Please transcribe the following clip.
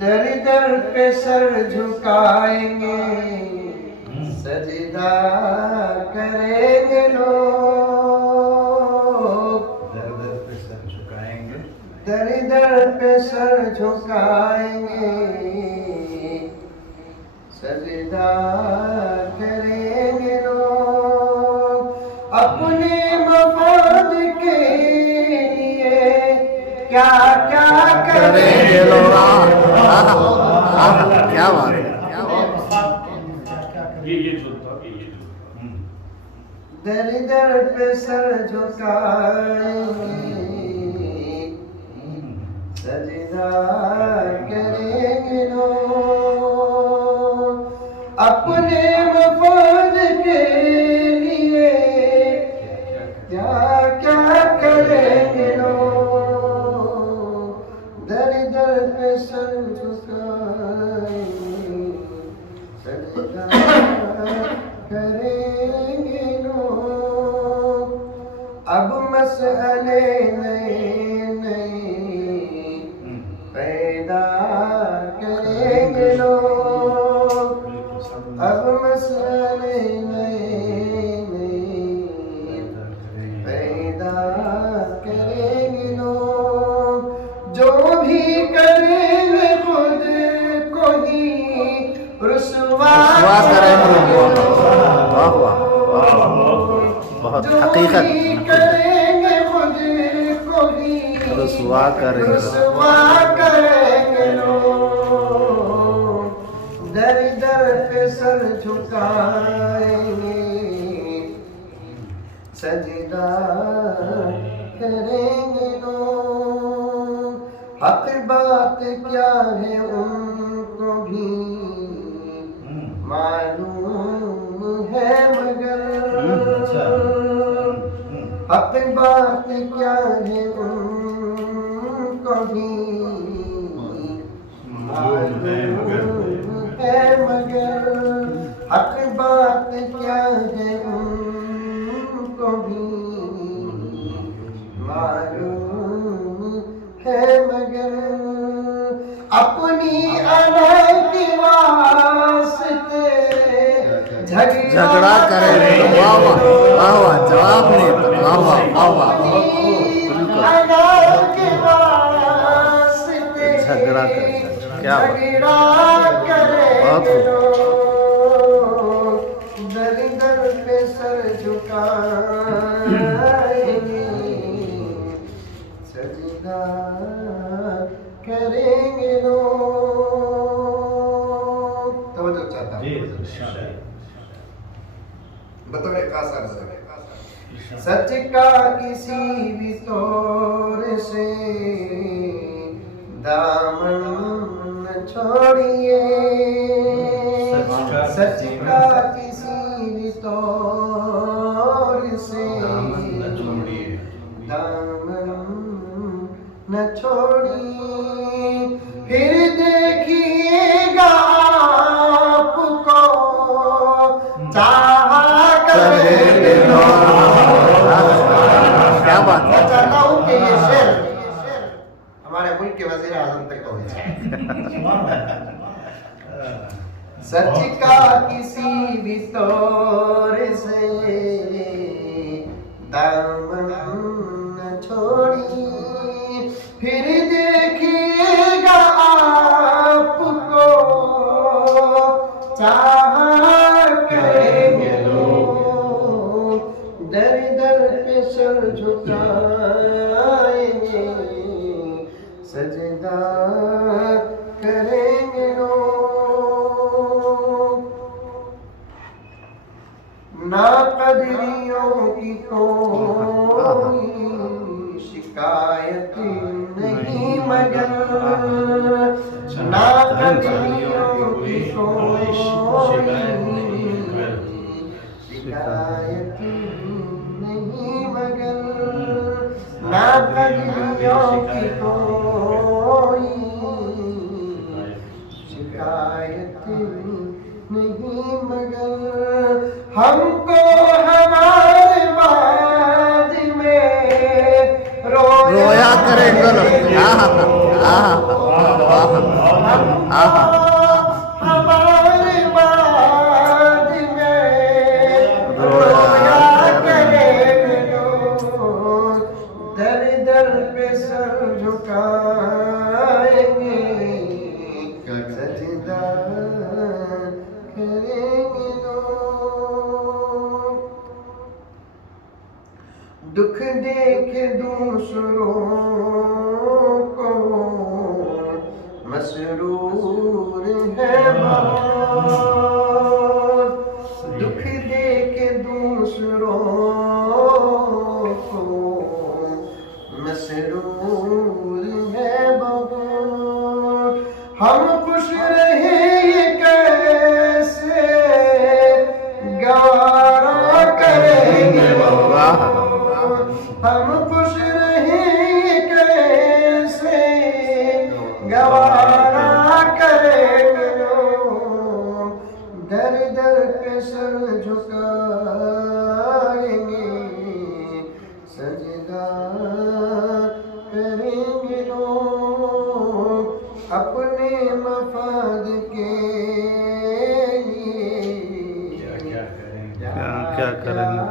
दर दर पे सर झुकाएंगे, सजदा करेंगे लोग। दर दर पे सर झुकाएंगे, दर दर पे सर झुकाएंगे, सजदा करेंगे लोग। अपने मफाद के लिए क्या क्या करेंगे लोग। क्या बात है, क्या बात ये जो था ये जो दर दर पे सर झुकाएंगे, सजदा करेंगे लोग। अपने मफाद के लिए क्या क्या करेंगे लोग। दर दर पे सर झुकाएंगे, सजदा करेंगे लोग। अब मसले नए नए पैदा करेंगे लोग। अब मसले नए नए पैदा करेंगे लोग। जो भी करेंगे खुद को ही रुसवा करेंगे लोग। वाह वाह, बहुत जो हकीकत। भी करेंगे खुद को ही रुसवा करेंगे लोग। रुसवा करेंगे लोग। दर दर पे सर झुकाएंगे, सजदा करेंगे लोग। हक बात क्या है उनको भी मालूम है मगर। हक बात क्या है उनको भी मालूम है मगर। हक बात क्या है उनको भी मालूम है मगर। अपनी अना के वास्ते झगड़ा करेंगे लोग। वाह वाह, वाह वाह, जवाब नहीं था। वाह वाह, वाह वाह, बिल्कुल। अना के वास्ते झगड़ा करेंगे, क्या बात। झगड़ा करेंगे बहुत खूब। लोग। दर दर पे सर झुकाएंगे, सजदा करेंगे लोग। तवज्जो चाहता हूं। बतौर खास अर्ज है। सच का किसी भी तौर से दामन न छोड़िए। सच का किसी भी तौर से दामन न छोड़िए। फिर देखिएगा आपको चाहा करेंगे लोग। क्या बात है। मैं चाहता हूँ कि ये शेर हमारे मुल्क के वज़ीर आज़म तक पहुँच जाए। सच का किसी भी तौर से दामन न छोड़िए। फिर देखिएगा आपको चाहा करेंगे लोग। दर दर पे सर झुकाएंगे, सजदा करेंगे लोग। ना कदरियों की कोई शिकायत नहीं मगर। ना कदरियों की कोई शिकायत नहीं मगर। ना कदरियों की कोई शिकायत नहीं मगर। हमको हमारे बाद में रोया रोया करेंगे लोग। हाँ हाँ हाँ, आहा हमारे बाद में रोया करेंगे लोग, दर दर पे सर झुकाएंगे, सजदा करेंगे लोग। दुख देख दूसरों को मसरूर है बहुत, दुख देख दूसरों को मसरूर है बहुत। हम खुश रहे कैसे गवारा करेंगे वाह हम खुश रहे कैसे गवारा करेंगे लोग, दर दर पे सर झुकाएंगे, सजदा करेंगे लोग अपने मफाद के लिए। क्या करेंगे? क्या करेंगे